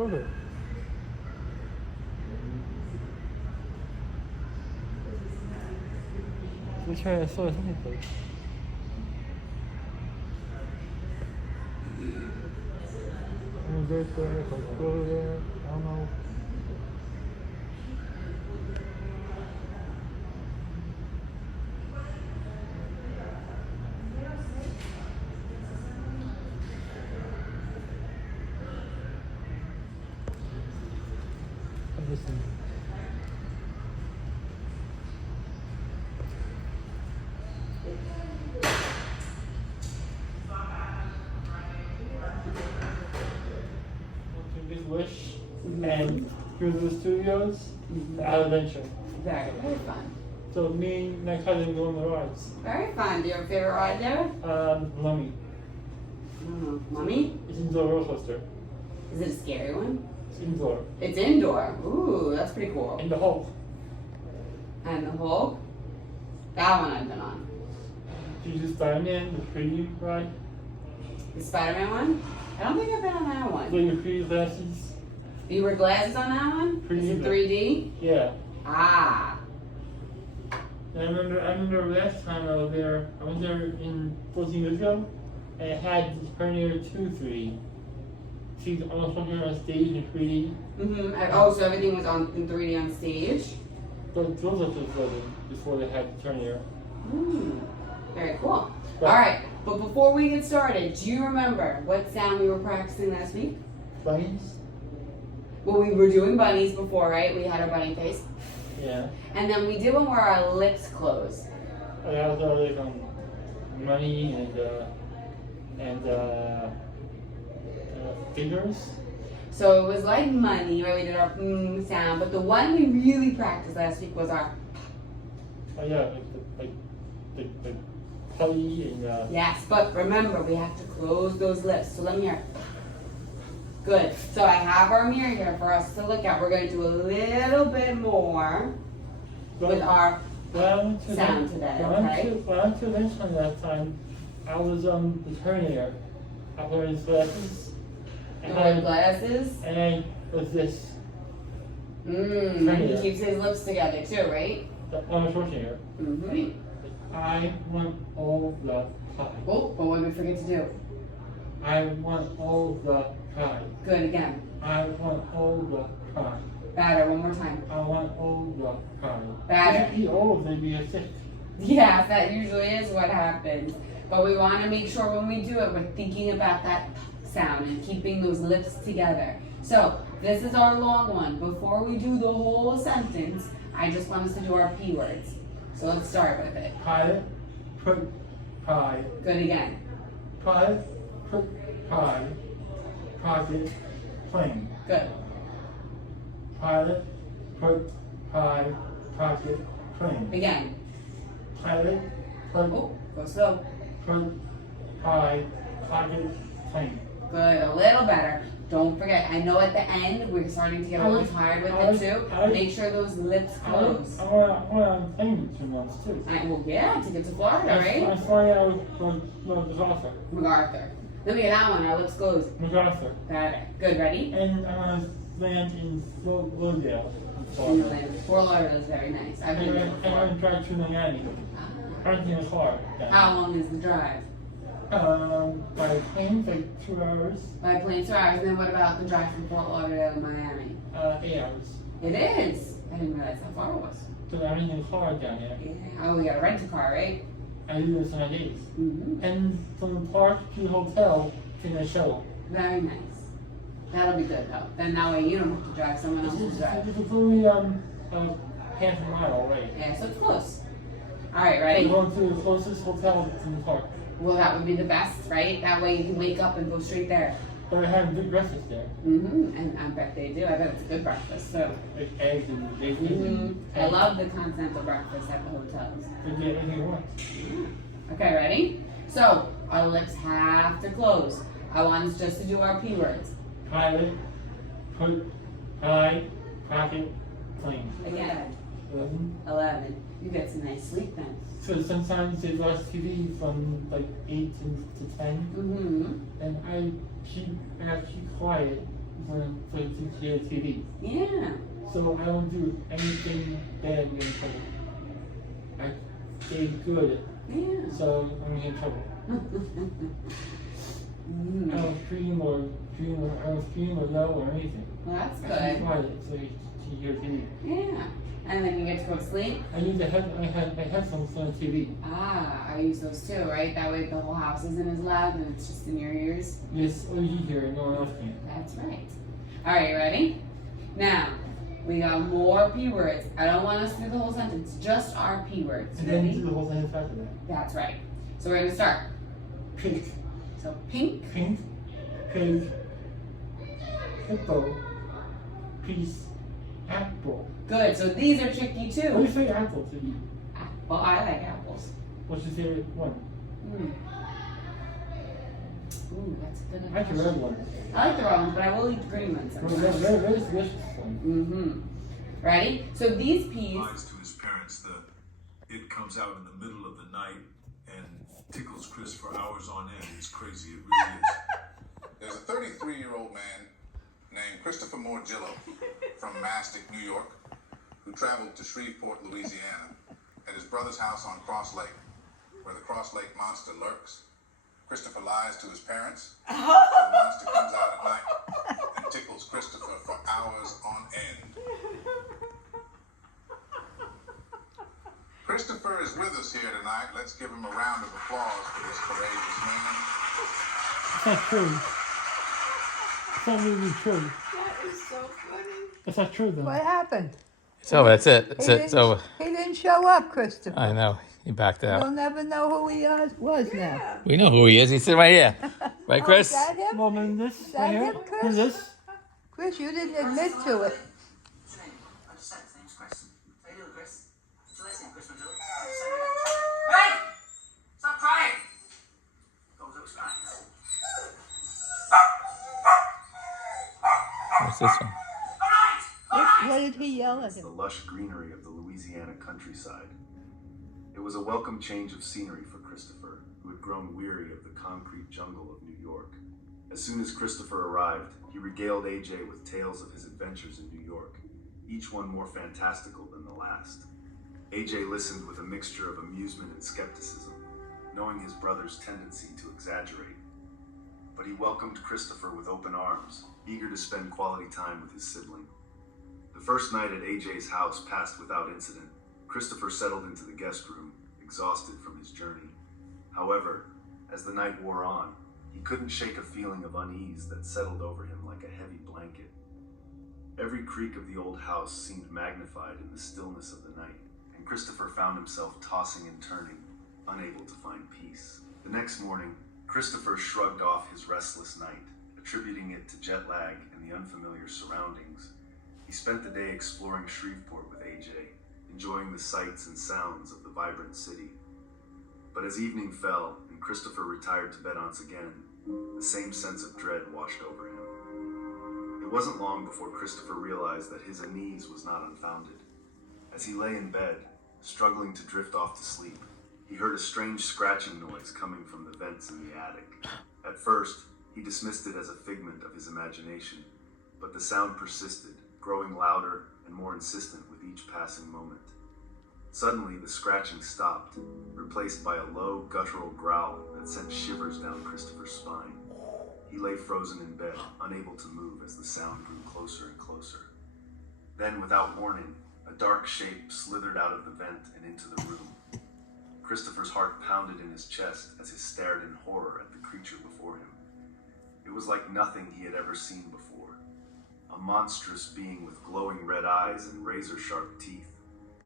Close it. Let's try to slow something, please. Right there, go there. I don't know. Listen. Big Wish and go to the studios, adventure. Very fun. So me and my cousin go on the rides. Very fun. Do you have a favorite ride there? Mummy. Mummy? It's indoor roller coaster. Is it a scary one? It's indoor. It's indoor. Ooh, that's pretty cool. And the Hulk. And the Hulk? That one I've been on. Did you do Spider-Man, the 3D ride? The Spider-Man one? I don't think I've been on that one. With your 3D glasses? You wear glasses on that one? 3D. Is it 3D? Yeah. Ah. And I remember last time I was there in 14 years ago, and it had this Terminator 2 3D. She's almost walking on stage in 3D. Oh, so everything was in 3D on stage? Those are just before they had the Terminator. Very cool. But, Alright, but before we get started, do you remember what sound we were practicing last week? Bunnies? Well, we were doing bunnies before, right? We had our bunny face. Yeah. And then we did one where our lips closed. I was like money and fingers. So it was like money, where we did our sound, but the one we really practiced last week was our Oh yeah, like putty and Yes, but remember, we have to close those lips. So let me hear. Good. So I have our mirror here for us to look at. We're going to do a little bit more with our sound today, okay? When I went to Lynchland that time, I was the Terminator. I was wearing glasses. You wear glasses? And with this. And he keeps his lips together too, right? Arnold Schwarzenegger. I want all the pie. Oh, but what did we forget to do? I want all the pie. Good, again. I want all the pie. Better, one more time. I want all the pie. Better. If you eat all of them, you're sick. Yes, that usually is what happens. But we want to make sure when we do it, we're thinking about that sound and keeping those lips together. So, this is our long one. Before we do the whole sentence, I just want us to do our P words. So let's start with it. Pilot, put pie. Good again. Pilot, put pie. Pocket, plane. Good. Pilot, put pie. Pocket, plane. Again. Pilot, put Oh, go slow. put pie. Pocket, plane. Good, a little better. Don't forget, I know at the end we're starting to get a little tired with it too. Make sure those lips close. I want to plane 2 months too. Well, yeah, to get to Florida, right? I fly out with MacArthur. MacArthur. Then we get that one, our lips closed. MacArthur. Better. Good, ready? And I want to land in Fort Lauderdale. Fort Lauderdale is very nice. I've been there And I want to drive to Miami. Renting a car. How long is the drive? By plane, like 2 hours. By plane 2 hours. And then what about the drive from Fort Lauderdale to Miami? 8 hours. It is. I didn't realize how far it was. So I'm renting a car down there. Yeah. Oh, we gotta rent a car, right? I do this on days. And from the park to the hotel in a shuttle. Very nice. That'll be good though. Then that way you don't have to drive, someone else will drive. It's only half a mile away. Yeah, so it's close. Alright, ready? I'm going to the closest hotel from the park. Well, that would be the best, right? That way you can wake up and go straight there. But I have good breakfast there. And I bet they do. I bet it's a good breakfast, so. Like eggs and bacon. I love the continental breakfast at the hotels. You get anything you want. Okay, ready? So, our lips have to close. I want us just to do our P words. Pilot, put, pie, pocket, plane. Again. 11. You get some nice sleep then. So sometimes they watch TV from like 8 to 10. And I have to keep quiet for the TV. Yeah. So I don't do anything bad in trouble. I stay good. Yeah. So I'm in trouble. I don't scream or yell or anything. Well, that's I good. keep quiet so you hear TV. Yeah. And then you get to go to sleep? I use my headphones on the TV. Ah, I use those too, right? That way the whole house isn't as loud and it's just in your ears. Yes, only you hear it, no one else can. That's right. All right, you ready? Now, we got more P words. I don't want us to do the whole sentence, just our P words. And then do the whole sentence after that. That's right. So we're going to start. Pink. So pink. Pink. Pig. Hippo. Peace. Apple. Good. So these are tricky What do too. you say apple to eat? Well, I like apples. What's your favorite one? Ooh, that's a good I like the red one. I like the red ones, but I will eat the green ones sometimes. Red is delicious one. Ready? So these peas. Lies to his parents that it comes out in the middle of the night and tickles Chris for hours on end. It's crazy. It really is. There's a 33-year-old man named Christopher Morgillo from Mastic, New York, who traveled to Shreveport, Louisiana, at his brother's house on Cross Lake, where the Cross Lake monster lurks. Christopher lies to his parents. The monster comes out at night and tickles Christopher for hours on end. Christopher is with us here tonight. Let's give him a round of applause for this courageous man. It's not true. It's not really true. That is so funny. It's not true though. What happened? It's over. That's it. That's He it. didn't, It's over. he didn't show up, Christopher. I know. He backed We'll out. never know who he was now. We know who he is. He's sitting right here. Right, Oh, Chris? is that him? Well, then this that right here. him, Chris? Who's this? Chris, you didn't admit to it. What's your name? I just said his name's Chris. How you doing, Chris? What's your last name, Chris Mandela? Hey! Stop crying! Go to his crying. What's this one? What did he yell at The him? lush greenery of the Louisiana countryside. It was a welcome change of scenery for Christopher, who had grown weary of the concrete jungle of New York. As soon as Christopher arrived, he regaled AJ with tales of his adventures in New York, each one more fantastical than the last. AJ listened with a mixture of amusement and skepticism, knowing his brother's tendency to exaggerate. But he welcomed Christopher with open arms, eager to spend quality time with his sibling. The first night at AJ's house passed without incident. Christopher settled into the guest room, exhausted from his journey. However, as the night wore on, he couldn't shake a feeling of unease that settled over him like a heavy blanket. Every creak of the old house seemed magnified in the stillness of the night, and Christopher found himself tossing and turning, unable to find peace. The next morning, Christopher shrugged off his restless night, attributing it to jet lag and the unfamiliar surroundings. He spent the day exploring Shreveport with AJ, enjoying the sights and sounds of the vibrant city. But as evening fell and Christopher retired to bed once again, the same sense of dread washed over him. It wasn't long before Christopher realized that his unease was not unfounded. As he lay in bed, struggling to drift off to sleep, he heard a strange scratching noise coming from the vents in the attic. At first, he dismissed it as a figment of his imagination, but the sound persisted, growing louder and more insistent with each passing moment. Suddenly, the scratching stopped, replaced by a low, guttural growl that sent shivers down Christopher's spine. He lay frozen in bed, unable to move as the sound grew closer and closer. Then, without warning, a dark shape slithered out of the vent and into the room. Christopher's heart pounded in his chest as he stared in horror at the creature before him. It was like nothing he had ever seen before. A monstrous being with glowing red eyes and razor-sharp teeth.